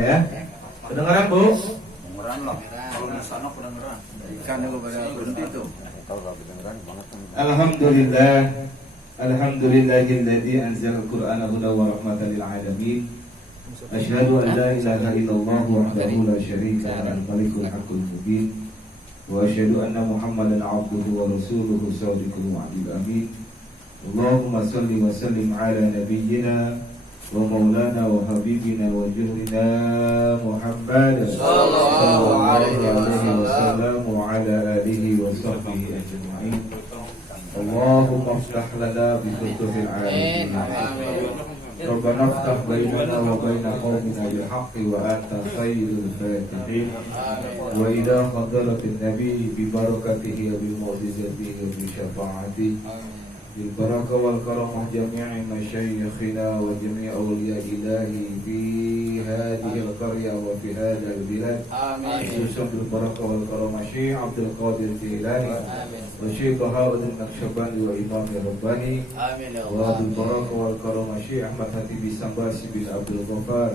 Ya, kedengaran Bu? Kedengaran lah. Kalau di sana kedengaran. Ikan juga pada berhenti tuh. Kalau kedengaran banget. Alhamdulillah, alhamdulillahilladzi anzala al-Qur'ana hudan wa rahmatan lil alamin. Asyhadu an la ilaha illallah wahdahu la syarika lahu al-malikul haqqul mubin. Wa asyhadu anna Muhammadan 'abduhu wa rasuluhu shadiqul wa'dil amin. Allahumma shalli wa sallim ala nabiyyina wa maulana wa habibina wa juhrina Muhammad sallallahu alaihi wasallam wa ala alihi wa sahbihi ajma'in. Allahumma iftah lana bi futuhil alamin. Rabbana iftah bainana wa baina qaumina bil haqqi wa anta khairul fatihin. Wa ila hadratin nabi bi barakatihi wa bi mu'jizatihi wa bi syafaatihi. بالبركة والكرم جميع مشايخنا وجميع أولياء الله في هذه القرية وفي هذا البلاد. خصوصا بالبركة والكرم الشيخ عبد القادر الجيلاني والشيخ بهاء النقشبندي وإمام رباني. وبالبركة والكرم الشيخ أحمد خطيب السنباسي بن عبد الغفار.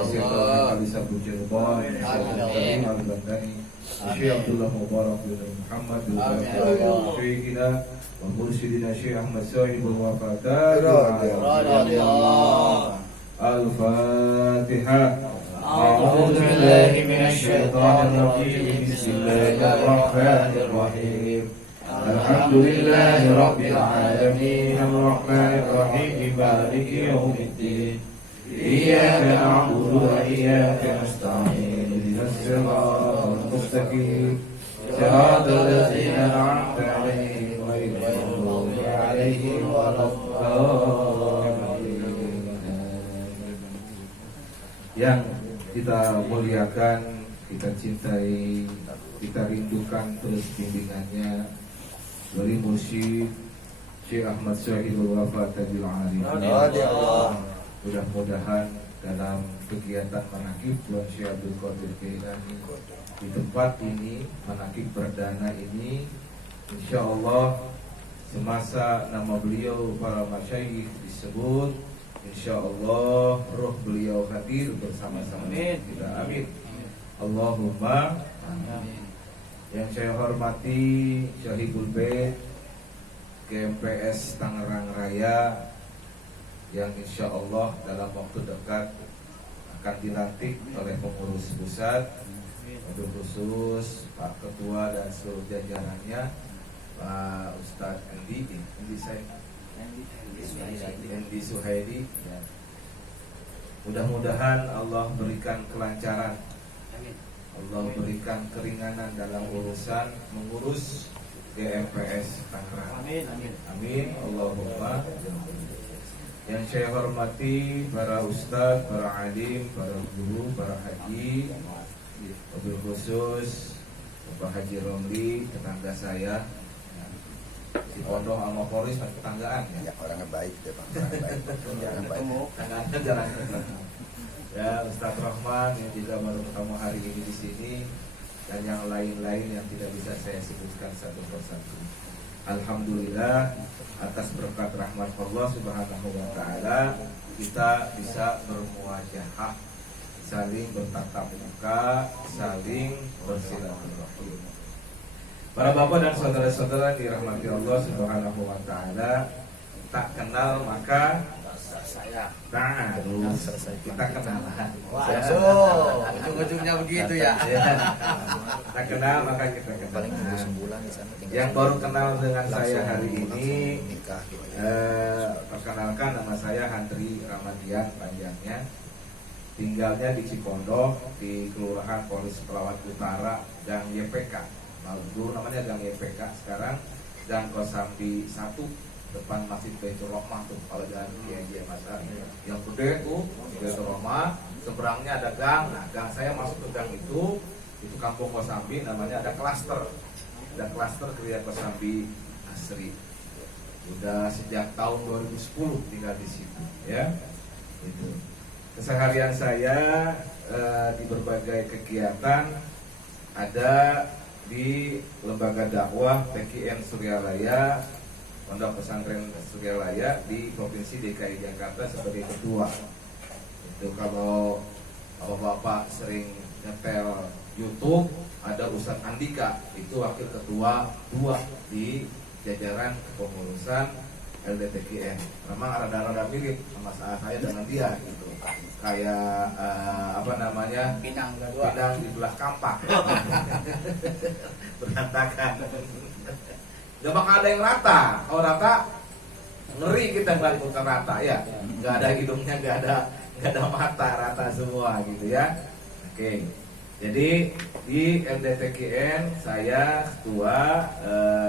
والشيخ علي سبو جربان. والشيخ البنداني. الشيخ عبد الله مبارك بن محمد. شيخنا ومرشدنا الشيخ أحمد صاحب الوفاتات. الفاتحة. أعوذ بالله من الشيطان الرجيم. بسم الله الرحمن الرحيم. الحمد لله رب العالمين الرحمن الرحيم مالك يوم الدين. إياك نعبد وإياك نستعين. اهدنا الصراط المستقيم صراط الذين أنعمت عليهم غير المغضوب عليهم ولا الضالين. Yang kita muliakan, kita cintai, kita rindukan terus bimbingannya dari mursyid Syekh Ahmad Syahidul Wafat Tajul Arif. Mudah-mudahan dalam kegiatan manakib Tuan Syekh Abdul Qadir Jailani di tempat ini, manakib perdana ini, insya Allah semasa nama beliau para masyayikh disebut, insya Allah roh beliau hadir bersama-sama kita. Amin. Allahumma amin. Yang saya hormati Syahibul Bait GMPS Tangerang Raya yang insya Allah dalam waktu dekat akan dilantik oleh pengurus pusat, untuk khusus Pak Ketua dan seluruh jajarannya, Pak Ustadz Endi Suhaidi. Mudah-mudahan Allah berikan kelancaran, Allah berikan keringanan dalam urusan mengurus GMPS Tangerang. Amin. Allahumma. Yang saya hormati para ustadz, para alim, para guru, para haji, wabil khusus Bapak Haji Romli, tetangga saya, si Pondok sama Polis tetanggaan ya. Orangnya baik deh Pak. Jangan baik. Jangan. Ya, Ustadz Rahman yang juga baru ketemu hari ini di sini, dan yang lain-lain yang tidak bisa saya sebutkan satu persatu. Alhamdulillah atas berkat rahmat Allah Subhanahu wa taala kita bisa bermuajahah, saling bertatap muka, saling bersilaturahim. Para bapak dan saudara-saudara dirahmati Allah Subhanahu wa taala, tak kenal maka saya. Nah, kita kenalan. Ujung-ujungnya begitu ya. Tak kenal maka kita kenal. Yang baru kenal dengan saya hari ini, perkenalkan, nama saya Handri Ramadian panjangnya. Tinggalnya di Cipondoh, di Kelurahan Polis Pelawat Utara, Gang YPK. Dulu namanya Gang YPK, sekarang Gang Kosambi 1, depan Masjid Baitur Rahmah tuh, kalau jalan Kiai Masa yang gede tuh Baitur Rahmah, seberangnya ada gang. Nah, gang saya masuk ke gang itu Kampung Kosambi, namanya ada klaster Kriya Kosambi Asri. Udah sejak tahun 2010 tinggal di situ, ya. Itu. Keseharian saya di berbagai kegiatan, ada di lembaga dakwah PKN Suryalaya, Pondok Pesantren Suryalaya di Provinsi DKI Jakarta sebagai ketua. Itu kalau bapak sering nyetel YouTube, ada Ustadz Andika, itu wakil ketua 2 di jajaran kepengurusan LDTKN. Memang rada-rada mirip sama saya dengan dia gitu. Kayak Pinang di belah kampak. Berantakan. Gak bakal ada yang rata. Kalau rata ngeri kita balik bukan rata ya. Gak ada hidungnya, gak ada mata, rata semua gitu ya. Oke. Jadi di LDTKN saya ketua,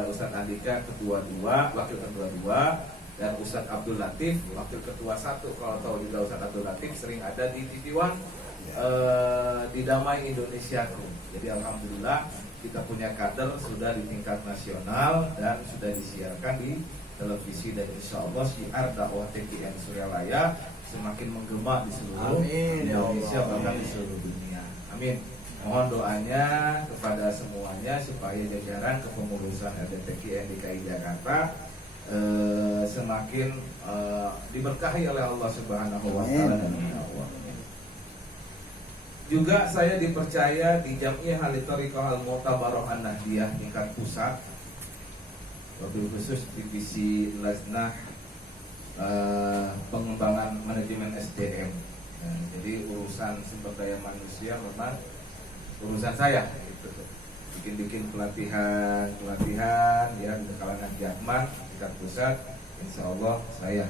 Ustadz Andika ketua 2, wakil ketua 2, dan Ustadz Abdul Latif wakil ketua 1. Kalau tahu juga Ustadz Abdul Latif sering ada di TV One di Damai Indonesiaku. Jadi alhamdulillah kita punya kader sudah di tingkat nasional dan sudah disiarkan di televisi, dan insya Allah syiar dakwah TKN Suryalaya semakin menggema di seluruh Indonesia, bahkan di seluruh dunia. Amin. Mohon doanya kepada semuanya supaya jajaran kepengurusan LDTKN DKI Jakarta semakin diberkahi oleh Allah Subhanahu wa taala dan Allah. Juga saya dipercaya di Jamiah Al-Thariqah Al-Mu'tabarah An-Nahdiyah tingkat pusat, wabil khusus divisi Laznah pengembangan manajemen SDM. Nah, jadi urusan sumber daya manusia memang urusan saya gitu. Bikin pelatihan ya di kalangan Jatman tingkat pusat, insya Allah saya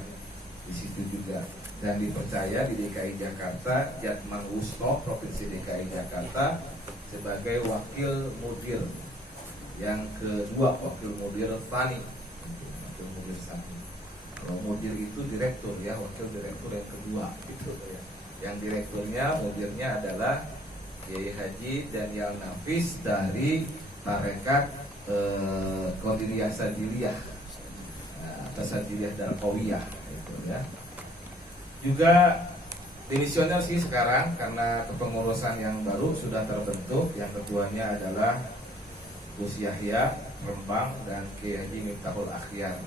di situ juga, dan dipercaya di DKI Jakarta Jatman Wusno Provinsi DKI Jakarta sebagai wakil mudir yang kedua, wakil mudir Tani. Kalau mudir itu direktur ya, wakil direktur yang kedua gitu ya. Yang direkturnya, mudirnya adalah Kiai Haji Daniel Nafis dari Tarekat Qadiriyah Sadiliyah atau Sadiliyah Darqawiyah gitu ya. Juga dimisioner sih sekarang karena kepengurusan yang baru sudah terbentuk. Yang ketuanya adalah Gus Yahya Rembang dan Kiai Haji Miftahul Akhyar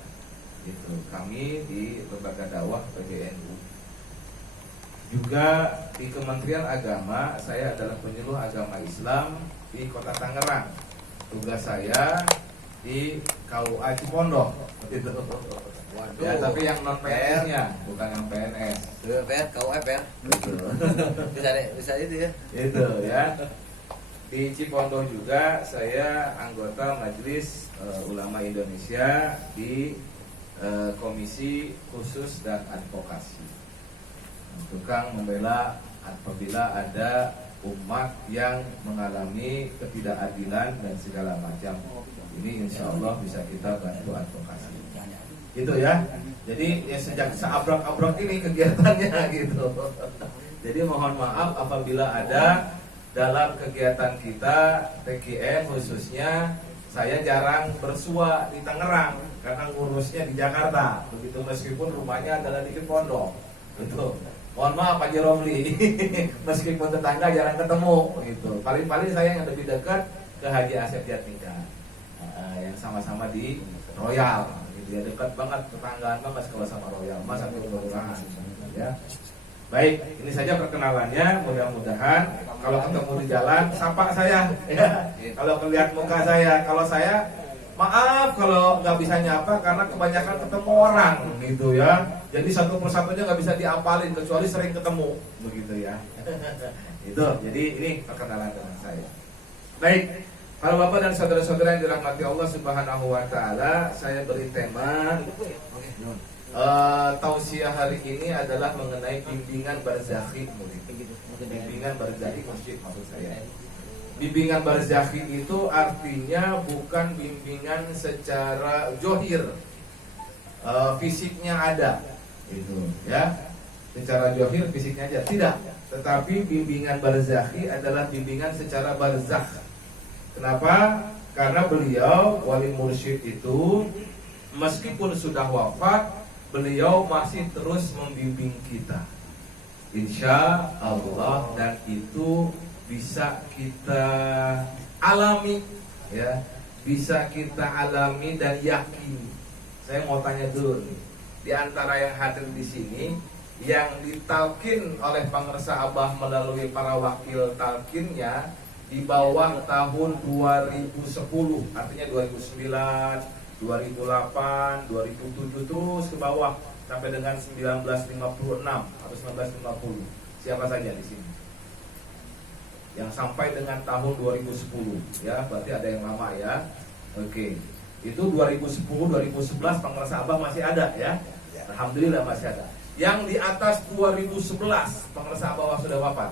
gitu. Kami di lembaga dakwah PGNU. Juga di Kementerian Agama, saya adalah penyuluh agama Islam di Kota Tangerang. Tugas saya di KUA Cipondoh. Gitu. Ya, tapi yang non PNS-nya, bukan yang PNS. PR, KUA, PR. Bisa itu ya. Itu ya. Di Cipondoh juga saya anggota Majelis Ulama Indonesia di Komisi Khusus dan Advokasi. Tukang membela apabila ada umat yang mengalami ketidakadilan dan segala macam. Ini insya Allah bisa kita bantu advokasi. Gitu ya. Jadi ya sejak seabrek-abrek ini kegiatannya gitu. Jadi mohon maaf apabila ada dalam kegiatan kita TKN khususnya saya jarang bersua di Tangerang karena ngurusnya di Jakarta. Begitu meskipun rumahnya adalah di Cipondoh. Gitu. Mohon maaf Pak Jiromli, meskipun tetangga jarang ketemu gitu. Paling-paling saya yang lebih dekat ke Haji Asep Jatnika, yang sama-sama di Royal gitu ya, dekat banget, tetanggaan banget kalau sama Royal, Mas satu kelurahan ya. Baik, ini saja perkenalannya. Mudah-mudahan kalau ketemu di jalan sapa saya ya. Kalau melihat muka saya, kalau saya maaf kalau nggak bisa nyapa karena kebanyakan ketemu orang gitu ya. Jadi satu persatunya nggak bisa diapalin kecuali sering ketemu begitu ya. Itu. Jadi ini perkenalan dengan saya. Baik, para bapak dan saudara-saudara yang dirahmati Allah Subhanahu wa taala, saya beri tema tausiah hari ini adalah mengenai bimbingan barzakhi murid. Bimbingan barzakhi masjid maksud saya. Bimbingan barzakhi itu artinya bukan bimbingan secara zohir, fisiknya ada, itu ya, secara zohir fisiknya aja tidak. Tetapi bimbingan barzakhi adalah bimbingan secara barzakh. Kenapa? Karena beliau wali mursyid itu meskipun sudah wafat, beliau masih terus membimbing kita, insya Allah, dan itu bisa kita alami ya, bisa kita alami dan yakini. Saya mau tanya dulu nih, di antara yang hadir di sini yang ditalkin oleh Pangresa Abah melalui para wakil talkinnya di bawah tahun 2010, artinya 2009, 2008, 2007 terus ke bawah sampai dengan 1956 atau 1950. Siapa saja di sini? Yang sampai dengan tahun 2010, ya, berarti ada yang lama ya. Oke. Itu 2010, 2011 Pangresa Abah masih ada ya. Alhamdulillah masih ada. Yang di atas 2011 Pangresa Abah sudah wafat.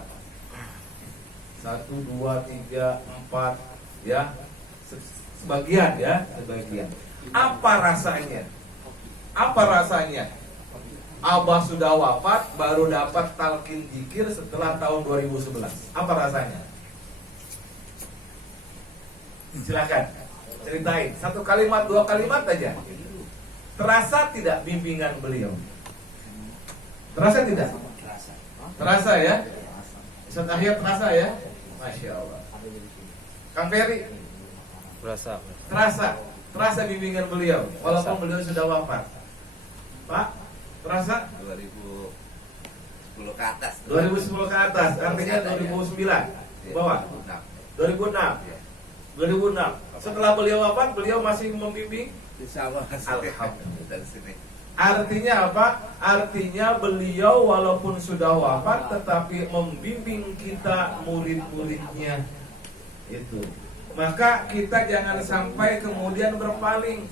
1, 2, 3, 4 ya. Sebagian ya, sebagian. Apa rasanya? Apa rasanya? Abah sudah wafat, baru dapat talqin zikir setelah tahun 2011. Apa rasanya? Silakan, ceritain. 1 kalimat, 2 kalimat aja. Terasa tidak bimbingan beliau? Terasa tidak? Terasa ya? Ustaz Ahyar terasa ya? Masya Allah. Kang Ferry? Terasa bimbingan beliau walaupun beliau sudah wafat. Pak, terasa? 2010 ke atas. 2010 ke atas, artinya 2009 bawah. 2006. 2006. Setelah beliau wafat, beliau masih membimbing? Insyaallah. Alhamdulillah. Artinya apa? Artinya beliau walaupun sudah wafat tetapi membimbing kita murid-muridnya. Itu. Maka kita jangan sampai kemudian berpaling.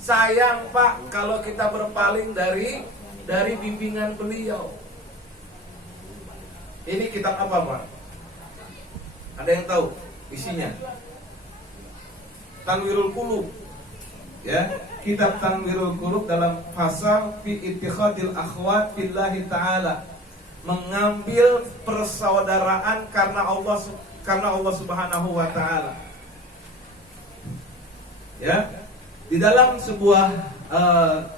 Sayang Pak kalau kita berpaling dari bimbingan beliau. Ini kitab apa Pak? Ada yang tahu isinya? Tanwirul Qulub. Ya, kitab Tanwirul Qulub dalam pasal fi ittikhadil akhwat billahi ta'ala, mengambil persaudaraan karena Allah Subhanahu wa taala. Ya, di dalam sebuah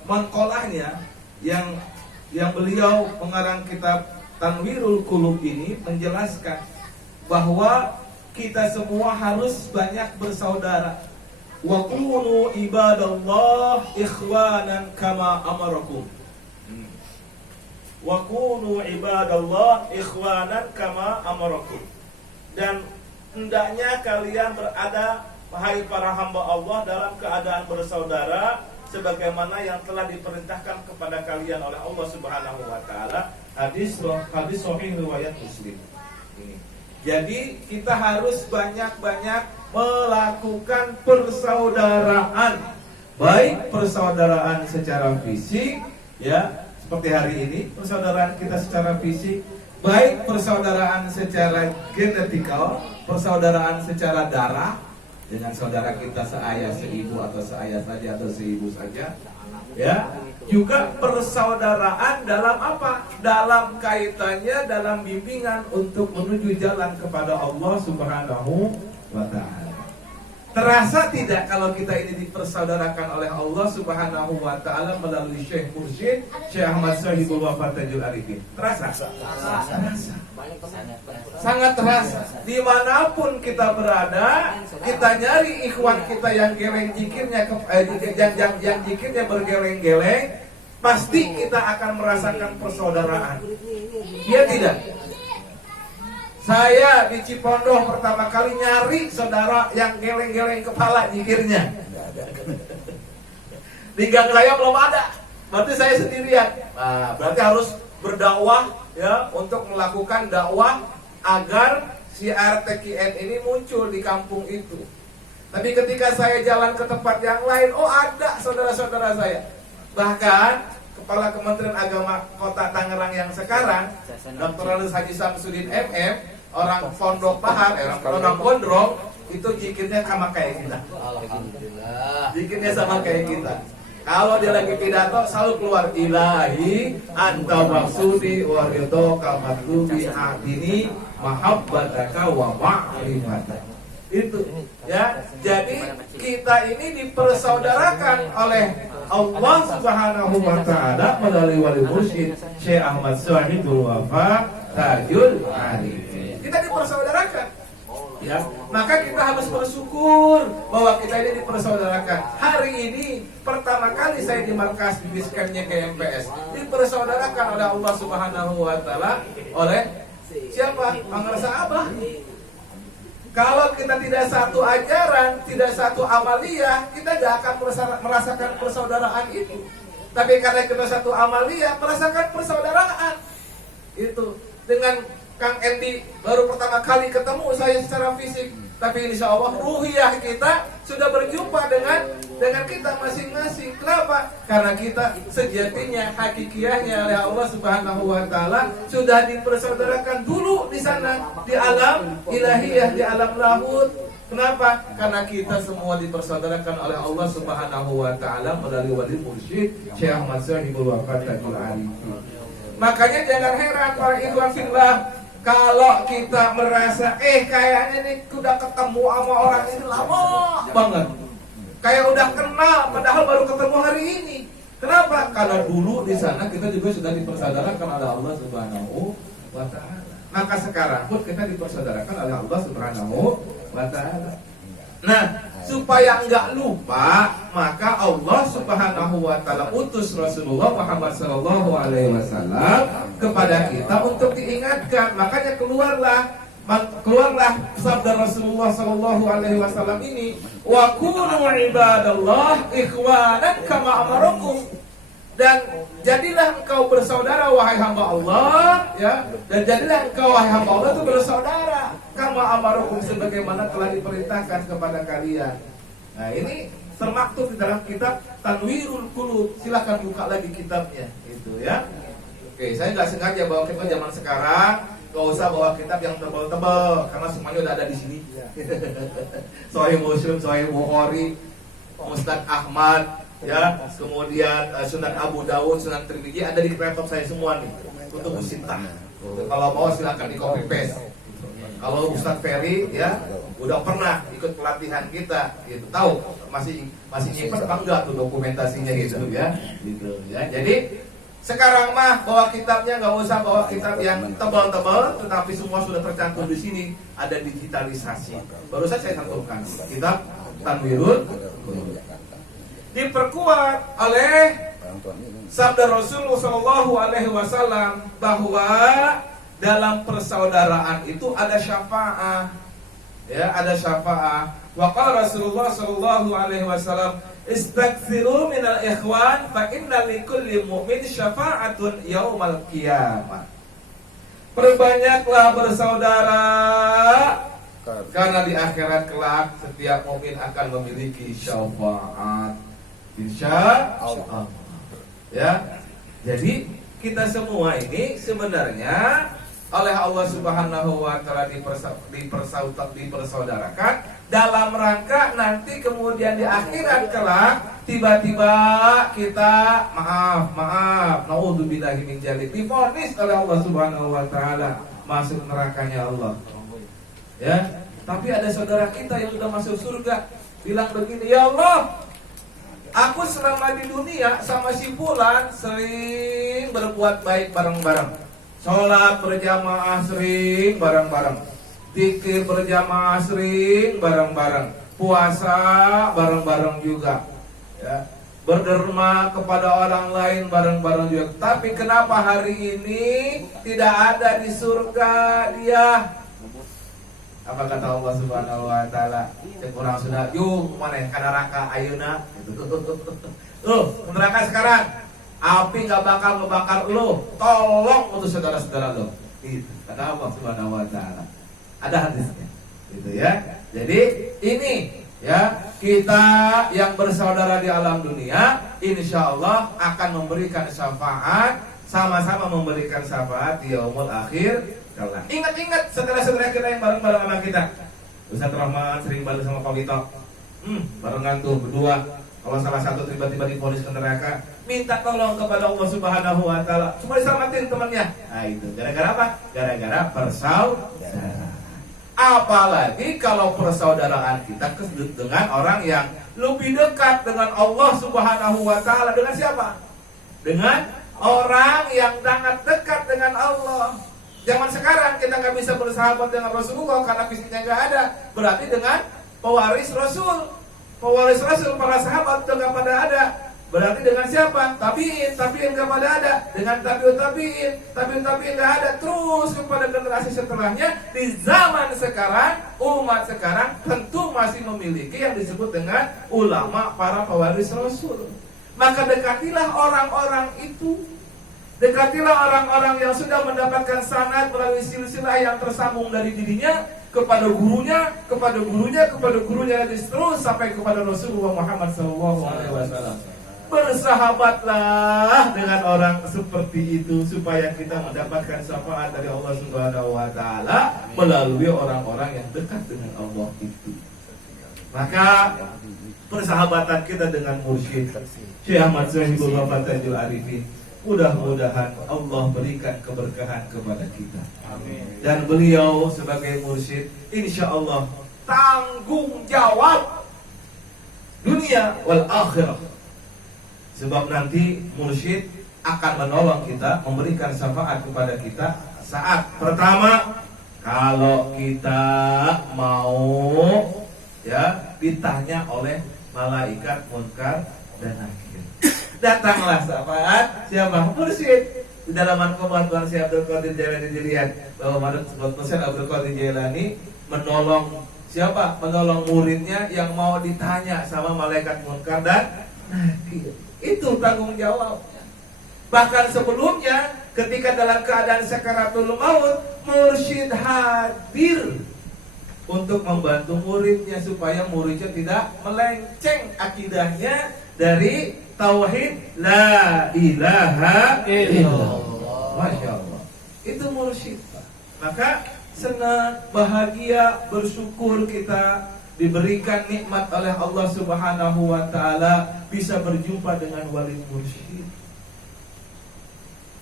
maqalahnya yang beliau pengarang kitab Tanwirul Qulub ini menjelaskan bahwa kita semua harus banyak bersaudara. Wa kunu ibadallah ikhwanan kama amarakum. Wa kunu ibadallah ikhwanan kama amarakum. Dan hendaknya kalian berada, wahai para hamba Allah, dalam keadaan bersaudara sebagaimana yang telah diperintahkan kepada kalian oleh Allah Subhanahu wa taala. Hadis sahih riwayat Muslim. Ini. Jadi kita harus banyak-banyak melakukan persaudaraan, baik persaudaraan secara fisik, ya, seperti hari ini persaudaraan kita secara fisik, baik persaudaraan secara genetikal, persaudaraan secara darah dengan saudara kita seayah, seibu atau seayah saja atau seibu saja, ya. Juga persaudaraan dalam apa? Dalam kaitannya, dalam bimbingan untuk menuju jalan kepada Allah Subhanahu wa ta'ala. Terasa tidak kalau kita ini dipersaudarakan oleh Allah Subhanahu wa ta'ala melalui Syekh Mursyid Syekh Ahmad Sahibul Wafa Tajul Arifin? Terasa? Terasa. Sangat terasa. Dimanapun kita berada, kita nyari ikhwan kita yang geleng jikirnya, yang jikirnya bergeleng-geleng, pasti kita akan merasakan persaudaraan. Iya tidak? Saya di Cipondoh pertama kali nyari saudara yang geleng-geleng kepala jikirnya. Di Gang Raya belum ada. Berarti saya sendirian. Nah, berarti harus berdakwah ya, untuk melakukan dakwah agar si RTQN ini muncul di kampung itu. Tapi ketika saya jalan ke tempat yang lain, oh ada saudara-saudara saya. Bahkan Kepala Kementerian Agama Kota Tangerang yang sekarang, Dr. Alus Haji Samsudin MM, orang Pondok Pahar, orang Gondrong, itu zikirnya sama kayak kita. Alhamdulillah. Zikirnya sama kayak kita. Kalau dia lagi pidato selalu keluar ilahi anta maksudi wa ridhoka matlubi adini mahabbataka wa ma'rifataka. Itu ya. Jadi kita ini dipersaudarakan oleh Allah Subhanahu wa taala melalui wali mursyid Syekh Ahmad Sahibul Wafa Tajul Arifin. Kita dipersaudarakan. Ya, maka kita harus bersyukur bahwa kita ini dipersaudarakan. Hari ini pertama kali saya di markas bibiskannya KMPS dipersaudarakan oleh Allah Subhanahu wa taala oleh siapa? Pengerasa Abah. Kalau kita tidak satu ajaran, tidak satu amaliyah, kita tidak akan merasakan persaudaraan itu. Tapi karena kita satu amaliyah, merasakan persaudaraan itu. Dengan Kang Endi baru pertama kali ketemu saya secara fisik, tapi insya Allah ruhiyah kita sudah berjumpa dengan kita masing-masing. Kenapa? Karena kita sejatinya, hakikiyahnya oleh Allah Subhanahu wa taala sudah dipersaudarakan dulu di sana, di alam ilahiyah, di alam lahut. Kenapa? Karena kita semua dipersaudarakan oleh Allah Subhanahu wa taala melalui wali mursyid Syekh Ahmad Sahibul Wafatatul Arif. Makanya jangan heran para ikhwan fillah kalau kita merasa kayaknya nih udah ketemu sama orang ini lama banget. Kayak udah kenal padahal baru ketemu hari ini. Kenapa? Karena dulu di sana kita juga sudah dipersaudarakan oleh Allah Subhanahu wa taala. Maka sekarang pun kita dipersaudarakan oleh Allah Subhanahu wa taala. Nah, supaya enggak lupa, maka Allah Subhanahu wa taala utus Rasulullah Muhammad sallallahu alaihi wasallam kepada kita untuk diingatkan. Makanya keluarlah sabda Rasulullah sallallahu alaihi wasallam ini, wa kunu ibadallah ikhwanan kama amarakum. Dan jadilah engkau bersaudara wahai hamba Allah, ya. Dan jadilah engkau wahai hamba Allah itu bersaudara kama amarukum, sebagaimana telah diperintahkan kepada kalian. Nah, ini termaktub di dalam kitab Tanwirul Qulub. Silakan buka lagi kitabnya itu, ya. Oke, saya nggak sengaja bawa kitab zaman sekarang. Gak usah bawa kitab yang tebal-tebal karena semuanya udah ada di sini. Sahih Muslim, Sahih Bukhari, Musnad Ahmad, ya, kemudian Sunan Abu Dawud, Sunan Tirmidzi ada di laptop saya semua nih untuk musintah. Kalau mau silakan di copy paste. Kalau Ustadz Ferry ya udah pernah ikut pelatihan kita, gitu, tahu masih nyimpen apa enggak tuh dokumentasinya gitu ya, gitu ya. Jadi sekarang mah bawa kitabnya nggak usah bawa kitab yang tebal-tebal, tetapi semua sudah tercantum di sini, ada digitalisasi. Baru saja saya cantumkan kitab Tanwirul Qulub. Diperkuat oleh sabda Rasulullah Shallallahu Alaihi Wasallam bahwa dalam persaudaraan itu ada syafaat, ya, ada syafaat. Wa qala Rasulullah Shallallahu Alaihi Wasallam, istaghfiru minal ikhwan fa inna likulli mu'min syafa'atun yaumal qiyamah. Perbanyaklah bersaudara karena di akhirat kelak setiap mukmin akan memiliki syafaat. Insya Allah. Ya. Jadi kita semua ini sebenarnya oleh Allah Subhanahu wa taala dipersaudarakan dalam rangka nanti kemudian di akhirat kelak tiba-tiba kita maaf naudzubillahi min dzalik divonis oleh Allah Subhanahu wa taala masuk nerakanya Allah. Ya, tapi ada saudara kita yang sudah masuk surga bilang begini, ya Allah, aku selama di dunia sama si Fulan sering berbuat baik bareng-bareng. Sholat berjamaah sering bareng-bareng, zikir berjamaah sering bareng-bareng, puasa bareng-bareng juga, ya. Berderma kepada orang lain bareng-bareng juga. Tapi kenapa hari ini tidak ada di surga dia? Apa kata Allah Subhanahu wa taala? Cek orang sudah, yuk mana ka neraka ayeuna. Tuh, neraka sekarang. Api gak bakal ngebakar lo. Tolong untuk saudara-saudara lo. Itu kata Allah Subhanahu wa taala. Ada hadisnya. Gitu ya. Jadi ini ya, kita yang bersaudara di alam dunia insya Allah akan memberikan syafaat, sama-sama memberikan syafaat di yaumul akhir kelak. Ingat-ingat saudara-saudara kita yang bareng-bareng sama kita. Ustaz Rahman sering bareng sama Pak Wito. Barengan tuh berdua. Kalau salah satu tiba-tiba divonis ke neraka, minta tolong kepada Allah Subhanahu wa taala, cuma diselamatin temannya. Nah itu gara-gara apa? Gara-gara persaudaraan. Apalagi kalau persaudaraan kita dengan orang yang lebih dekat dengan Allah Subhanahu wa taala. Dengan siapa? Dengan orang yang sangat dekat dengan Allah. Zaman sekarang kita nggak bisa bersahabat dengan Rasulullah karena fisiknya nggak ada. Berarti dengan pewaris Rasul. Pewaris Rasul, para sahabat itu nggak pada ada. Berarti dengan siapa? Tabiin nggak pada ada. Dengan tabiut tabiin nggak ada. Terus kepada generasi setelahnya. Di zaman sekarang, umat sekarang tentu masih memiliki yang disebut dengan ulama, para pewaris Rasul. Maka dekatilah orang-orang itu. Dekatilah orang-orang yang sudah mendapatkan sanad melalui silsilah yang tersambung dari dirinya kepada gurunya, kepada gurunya, kepada gurunya, dan terus sampai kepada Rasulullah Muhammad SAW. Bersahabatlah dengan orang seperti itu supaya kita mendapatkan syafaat dari Allah Subhanahu wa taala melalui orang-orang yang dekat dengan Allah itu. Maka persahabatan kita dengan mursyid Syekh Ahmad Sahibul Fathul Arifin, mudah-mudahan Allah berikan keberkahan kepada kita. Amin. Dan beliau sebagai mursyid, insya Allah tanggung jawab dunia wal akhirah. Sebab nanti mursyid akan menolong kita, memberikan syafaat kepada kita saat pertama kalau kita mau ditanya oleh malaikat munkar dan nakir. Datanglah syafaat siapa? Mursyid. Di dalam manqamat Tuan Syekh Abdul Qadir Jailani dilihat bahwa Syekh Abdul Qadir Jailani menolong siapa? Menolong muridnya yang mau ditanya sama malaikat munkar dan nakir. Itu tanggung jawabnya. Bahkan sebelumnya ketika dalam keadaan sakaratul maut, mursyid hadir untuk membantu muridnya supaya muridnya tidak melenceng akidahnya dari tauhid la ilaha illallah. Masya Allah. Itu mursyid. Maka senang, bahagia, bersyukur kita diberikan nikmat oleh Allah Subhanahu wa taala bisa berjumpa dengan wali mursyid.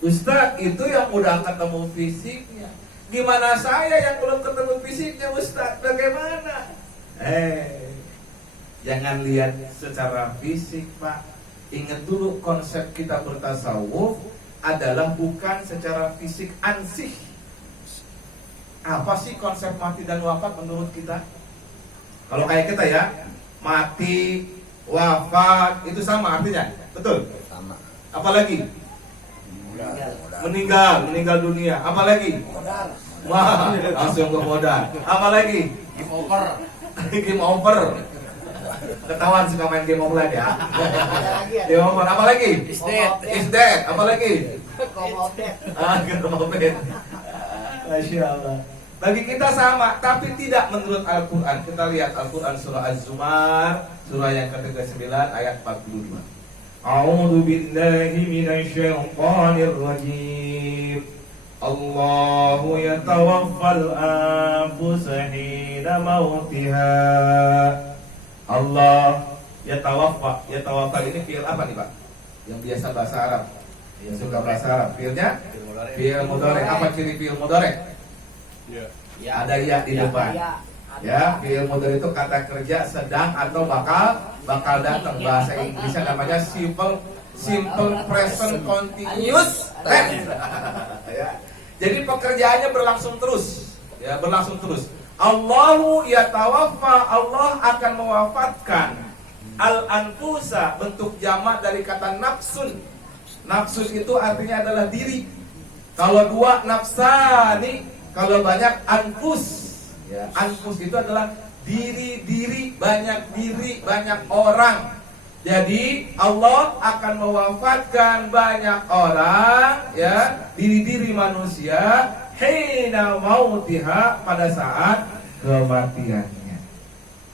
Ustaz, itu yang udah ketemu fisiknya. Gimana saya yang belum ketemu fisiknya, Ustaz? Bagaimana? Jangan lihat secara fisik, Pak. Ingat dulu konsep kita bertasawuf adalah bukan secara fisik ansih. Apa sih konsep mati dan wafat menurut kita? Kalau kayak kita ya, mati, wafat, itu sama artinya, betul? Sama. Apalagi? Meninggal dunia. Apalagi? Wah, langsung ke modal. Apalagi? Game over. Ketahuan suka main game online ya. Game over. Apalagi? Is dead. Apalagi? Komodet. Masya Allah. Bagi kita sama, tapi tidak menurut Al-Quran. Kita lihat Al-Quran surah Az-Zumar, surah yang ke-39 ayat 42. A'udzu billahi minasyaitonir rajim. Allahu yatawaffal anfusa hina mautiha. Allah yatawaffa. Yatawaffa ini fi'il apa nih, Pak? Yang biasa bahasa Arab. Yang suka bahasa Arab. Fi'ilnya? Fi'il mudhari. Apa ciri fi'il mudhari? Ya. Ada ya di depan. Ya, fi'il mudhari itu kata kerja sedang atau bakal datang. Bahasa Inggrisnya namanya simple present continuous tense. Ya. Jadi pekerjaannya berlangsung terus. Ya, berlangsung terus. Allahu yatawaffa, Allah akan mewafatkan al-anfusa, bentuk jamak dari kata nafsun. Nafsun itu artinya adalah diri. Kalau dua nafsani, kalau banyak anfus, ya, anfus itu adalah diri, banyak orang. Jadi Allah akan mewafatkan banyak orang, ya, diri manusia, hina mautiha, pada saat kematiannya.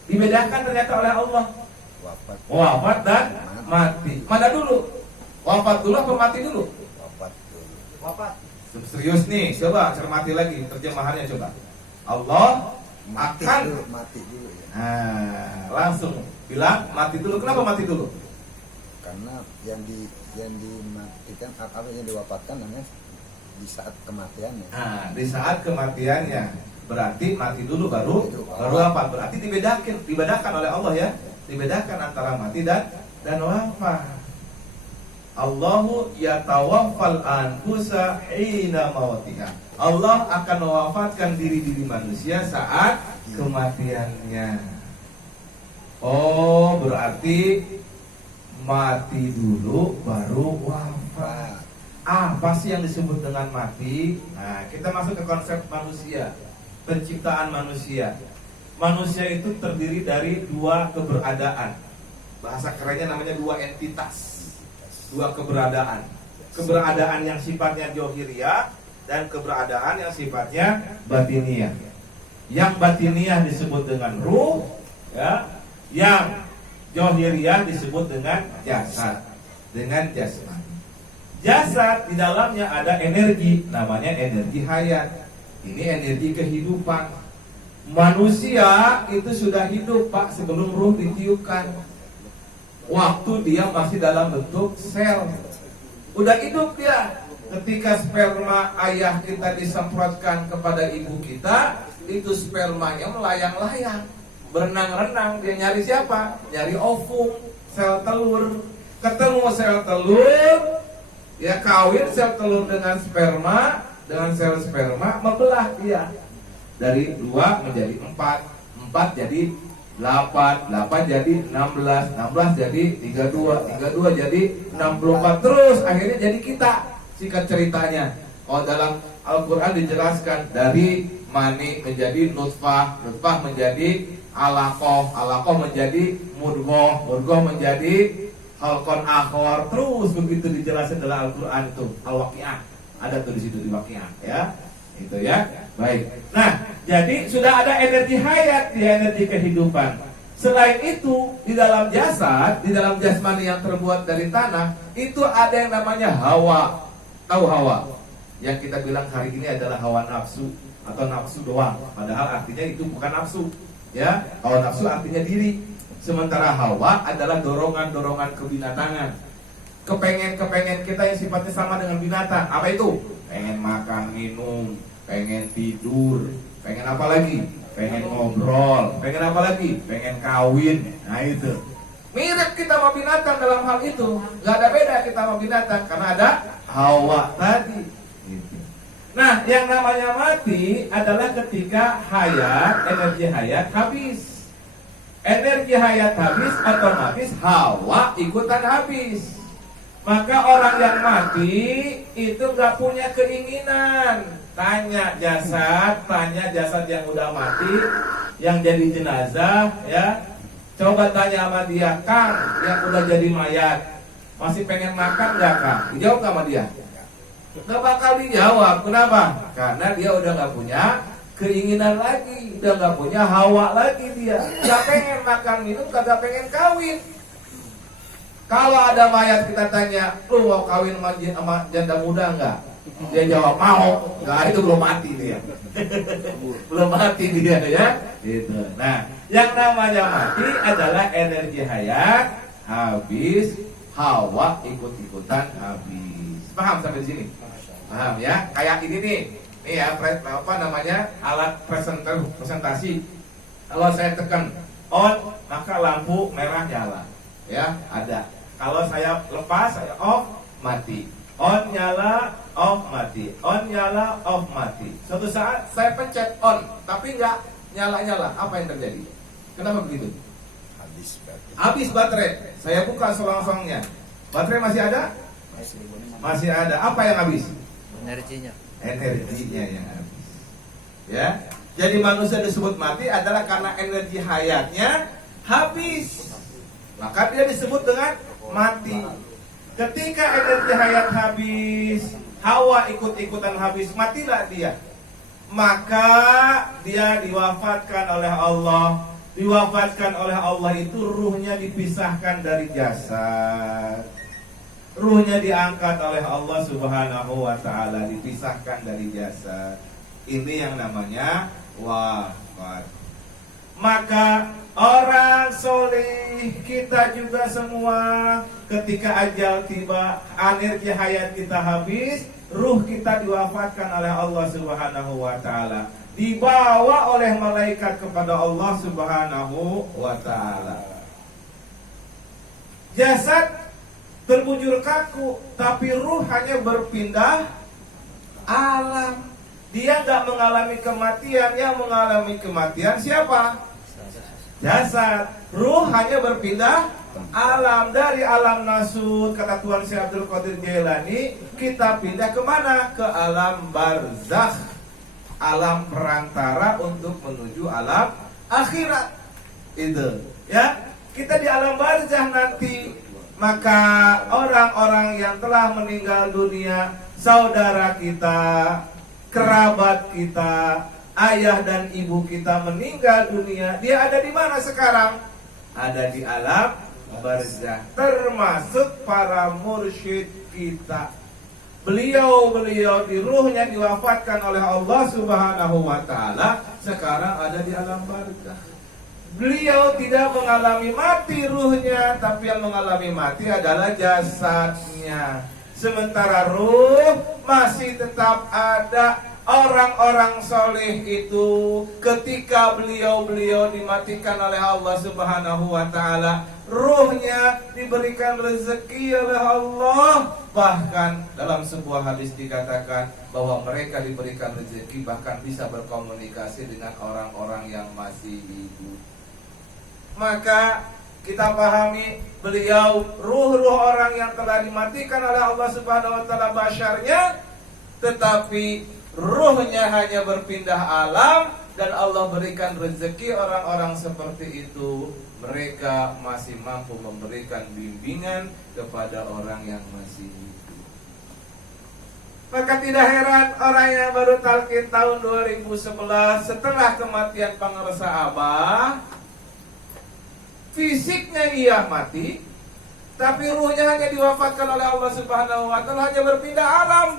Dibedakan ternyata oleh Allah. Wafat dan mati. Mana dulu? Wafat dulu apa mati dulu? Wafat. Serius nih, coba cermati lagi terjemahannya coba. Allah akan mati dulu ya. Nah, langsung bilang mati dulu. Kenapa mati dulu? Karena yang dimatikan atau yang diwafatkan namanya di saat kematiannya. Nah, di saat kematiannya berarti mati dulu baru apa? Berarti dibedakan oleh Allah ya. Dibedakan antara mati dan wafat. Allahu yatawaffal anfusa hina mautiha. Allah akan mewafatkan diri-diri manusia saat kematiannya. Oh, berarti mati dulu baru wafat. Apa sih yang disebut dengan mati? Nah, kita masuk ke konsep manusia, penciptaan manusia. Manusia itu terdiri dari dua keberadaan. Bahasa kerennya namanya dua entitas, dua keberadaan. Keberadaan yang sifatnya johiriyah dan keberadaan yang sifatnya batiniyah. Yang batiniyah disebut dengan ruh, ya. Yang johiriyah disebut dengan jasad, dengan jasmani. Jasad di dalamnya ada energi, namanya energi hayat. Ini energi kehidupan. Manusia itu sudah hidup, Pak, sebelum ruh ditiupkan. Waktu dia masih dalam bentuk sel, udah hidup dia. Ketika sperma ayah kita disemprotkan kepada ibu kita, itu spermanya melayang-layang, berenang-renang. Dia nyari siapa? Nyari ovum, sel telur. Ketemu sel telur, ya kawin sel telur dengan sperma, dengan sel sperma membelah dia. Dari 2 menjadi 4, 4 jadi 8, 8 jadi 16, 16 jadi 32, 32 jadi 64, terus akhirnya jadi kita. Singkat ceritanya, dalam Al-Quran dijelaskan dari mani menjadi nutfah, nutfah menjadi alaqah, alaqah menjadi mudghah, mudghah menjadi halqon akhor, terus begitu dijelaskan dalam Al-Quran itu. Al-Waqi'ah ada tuh di situ, di Waqi'ah, ya. Itu ya. Baik. Nah, jadi sudah ada energi hayat, di energi kehidupan. Selain itu, di dalam jasad, di dalam jasmani yang terbuat dari tanah, itu ada yang namanya hawa. Tahu hawa? Yang kita bilang hari ini adalah hawa nafsu atau nafsu doang. Padahal artinya itu bukan nafsu. Ya, hawa nafsu artinya diri. Sementara hawa adalah dorongan-dorongan kebinatangan. Kepengen-kepengen kita yang sifatnya sama dengan binatang. Apa itu? Pengen makan, minum, pengen tidur, pengen apa lagi? Pengen ngobrol, pengen apa lagi? Pengen kawin. Nah itu mirip kita sama binatang dalam hal itu. Gak ada beda kita sama binatang karena ada hawa tadi gitu. Nah, yang namanya mati adalah ketika hayat, energi hayat habis. Energi hayat habis, otomatis hawa ikutan habis. Maka orang yang mati itu gak punya keinginan. Tanya jasad yang udah mati, yang jadi jenazah, ya. Coba tanya sama dia, Kang, yang udah jadi mayat, masih pengen makan gak, Kang? Dijawab sama dia? Gak bakal dijawab. Kenapa? Karena dia udah gak punya keinginan lagi, udah gak punya hawa lagi dia. Gak pengen makan minum, kagak pengen kawin. Kalau ada mayat kita tanya, lu mau kawin sama janda muda enggak? Dia jawab mau. Enggak, itu belum mati dia. Belum mati dia ya. Gitu. Nah, yang namanya mati adalah energi hayat habis, hawa ikut-ikutan habis. Paham sampai di sini? Paham ya? Kayak ini nih. Nih ya, apa namanya? Alat presentasi. Kalau saya tekan on, maka lampu merah nyala. Ya, ada. Kalau saya lepas, saya off, mati. On nyala, off mati. On nyala, off mati. Suatu saat saya pencet on, tapi nggak nyala-nyala. Apa yang terjadi? Kenapa begitu? Habis baterai. Saya buka selongsongnya. Baterai masih ada? Masih ada. Apa yang habis? Energinya yang habis. Ya. Jadi manusia disebut mati adalah karena energi hayatnya habis. Maka dia disebut dengan mati. Ketika energi hayat habis, hawa ikut-ikutan habis, matilah dia. Maka dia diwafatkan oleh Allah. Diwafatkan oleh Allah itu ruhnya dipisahkan dari jasad. Ruhnya diangkat oleh Allah Subhanahu wa ta'ala, dipisahkan dari jasad. Ini yang namanya wafat. Maka orang soleh, kita juga semua, ketika ajal tiba, energi hayat kita habis, ruh kita diwafatkan oleh Allah Subhanahu wa ta'ala, dibawa oleh malaikat kepada Allah Subhanahu wa ta'ala. Jasad terbujur kaku, tapi ruh hanya berpindah alam. Dia nggak mengalami kematian, yang mengalami kematian siapa? Jasad. Ruh hanya berpindah alam. Dari alam nasut, kata Tuan Syekh Abdul Qadir Jailani, kita pindah kemana? Ke alam barzakh, alam perantara untuk menuju alam akhirat. Itu ya, kita di alam barzakh nanti. Maka orang-orang yang telah meninggal dunia, saudara kita, kerabat kita, ayah dan ibu kita meninggal dunia, dia ada di mana sekarang? Ada di alam barzakh. Termasuk para mursyid kita. Beliau di ruhnya diwafatkan oleh Allah Subhanahu wa taala, sekarang ada di alam barzakh. Beliau tidak mengalami mati ruhnya, tapi yang mengalami mati adalah jasadnya. Sementara ruh masih tetap ada. Orang-orang soleh itu ketika beliau dimatikan oleh Allah Subhanahu wa taala, ruhnya diberikan rezeki oleh Allah. Bahkan dalam sebuah hadis dikatakan bahwa mereka diberikan rezeki, bahkan bisa berkomunikasi dengan orang-orang yang masih hidup. Maka kita pahami beliau ruh-ruh orang yang telah dimatikan oleh Allah Subhanahu wa taala basyarnya, tetapi ruhnya hanya berpindah alam, dan Allah berikan rezeki orang-orang seperti itu. Mereka masih mampu memberikan bimbingan kepada orang yang masih hidup. Maka tidak heran orang yang baru talqin tahun 2011 setelah kematian pengarsa Abah, fisiknya ia mati, tapi ruhnya hanya diwafatkan oleh Allah Subhanahu wa taala, hanya berpindah alam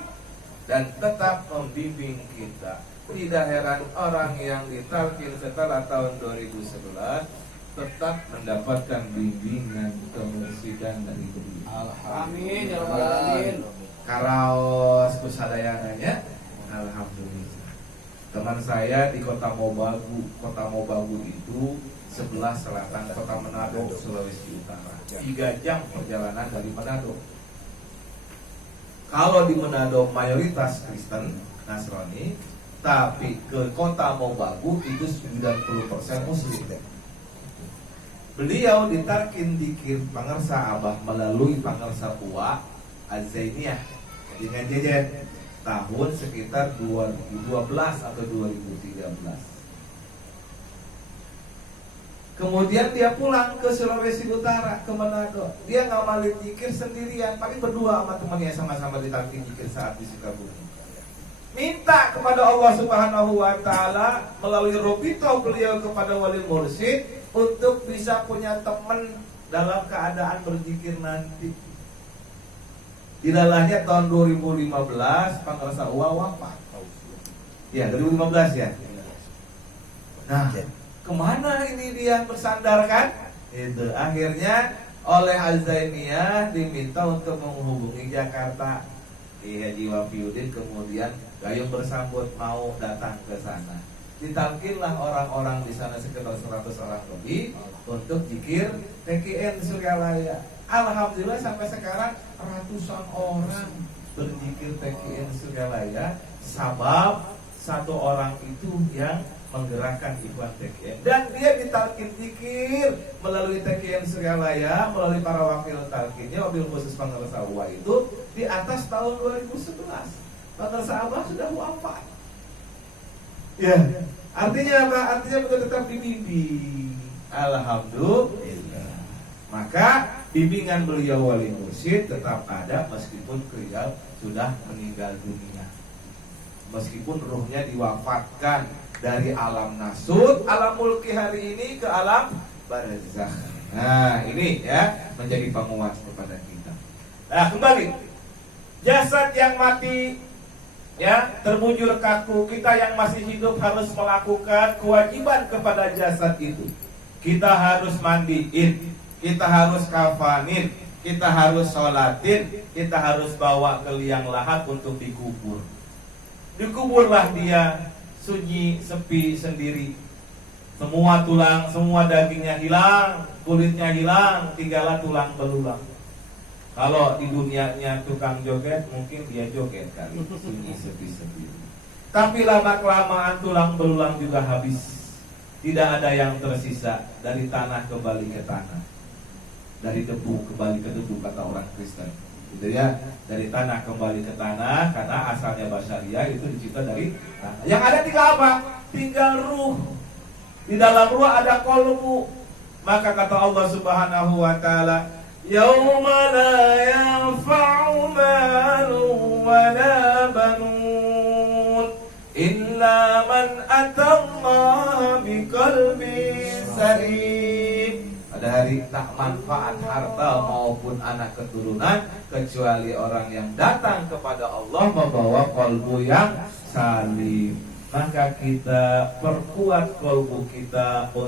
dan tetap membimbing kita. Tidak heran orang yang ditalqin setelah tahun 2011 tetap mendapatkan bimbingan kemursidan dari beliau. Amin ya rabbal alamin. Karaos kusadayananya, alhamdulillah. Teman saya di Kota Mobagu itu sebelah selatan Kota Manado, Sulawesi Utara. 3 jam perjalanan dari Manado. Kalau di Manado mayoritas Kristen, Nasrani, tapi ke Kota Mobagu itu 90% Muslim. Beliau ditalqin dikir pangarsa Abah melalui pangarsa Uwa Az-Zainiyah dengan jejen tahun sekitar 2012 atau 2013. Kemudian dia pulang ke Sulawesi Utara, ke Manado. Dia ngamalin zikir sendirian, paling berdua sama temannya, sama-sama ditalqin zikir saat di Sukabumi. Minta kepada Allah Subhanahu wa taala melalui robito beliau kepada wali mursyid untuk bisa punya teman dalam keadaan berzikir nanti. Dilalahnya tahun 2015 Pangarsa Uwa wafat. Ya, 2015 ya. Nah, kemana ini dia bersandarkan? Itu akhirnya oleh Az-Zainiyah diminta untuk menghubungi Jakarta. Haji Wafiuddin kemudian gayung bersambut mau datang ke sana. Ditalqinlah orang-orang di sana sekitar 100 orang lebih untuk zikir TKN Suryalaya. Alhamdulillah sampai sekarang ratusan orang berzikir TKN Suryalaya, sabab satu orang itu yang menggerakkan Ikhwan TKN, dan dia ditalqin zikir melalui TKN Suryalaya, melalui para wakil talqinnya, wabil khusus Pangarsa Uwa itu di atas tahun 2011. Pangarsa Abah sudah wafat. Ya, artinya apa? Artinya betul tetap dibimbing. Alhamdulillah. Maka bimbingan beliau wali mursyid tetap ada meskipun beliau sudah meninggal dunia. Meskipun ruhnya diwafatkan dari alam nasut, alam mulki hari ini ke alam barzakh. Nah, ini ya menjadi penguat kepada kita. Nah, kembali. Jasad yang mati ya terbujur kaku, kita yang masih hidup harus melakukan kewajiban kepada jasad itu. Kita harus mandiin, kita harus kafanin, kita harus sholatin, kita harus bawa ke liang lahat untuk dikubur. Dikuburlah dia sunyi, sepi, sendiri. Semua tulang, semua dagingnya hilang, kulitnya hilang, tinggallah tulang belulang. Kalau di dunianya tukang joget, mungkin dia joget kali, sunyi sepi-sepi. Tapi lama-kelamaan tulang belulang juga habis. Tidak ada yang tersisa. Dari tanah kembali ke tanah, dari debu kembali ke debu, kata orang Kristen. Gitu ya, dari tanah kembali ke tanah, karena asalnya basyariah itu dicipta dari tanah. Yang ada tinggal apa? Tinggal ruh. Di dalam ruh ada qalbu. Maka kata Allah Subhanahu wa taala, yauma la yanfa'u malun wa la banun illa man atallaha biqalbin salim. Pada hari tak manfaat harta maupun anak keturunan kecuali orang yang datang kepada Allah membawa qalbu yang salim. Maka kita perkuat qalbu kita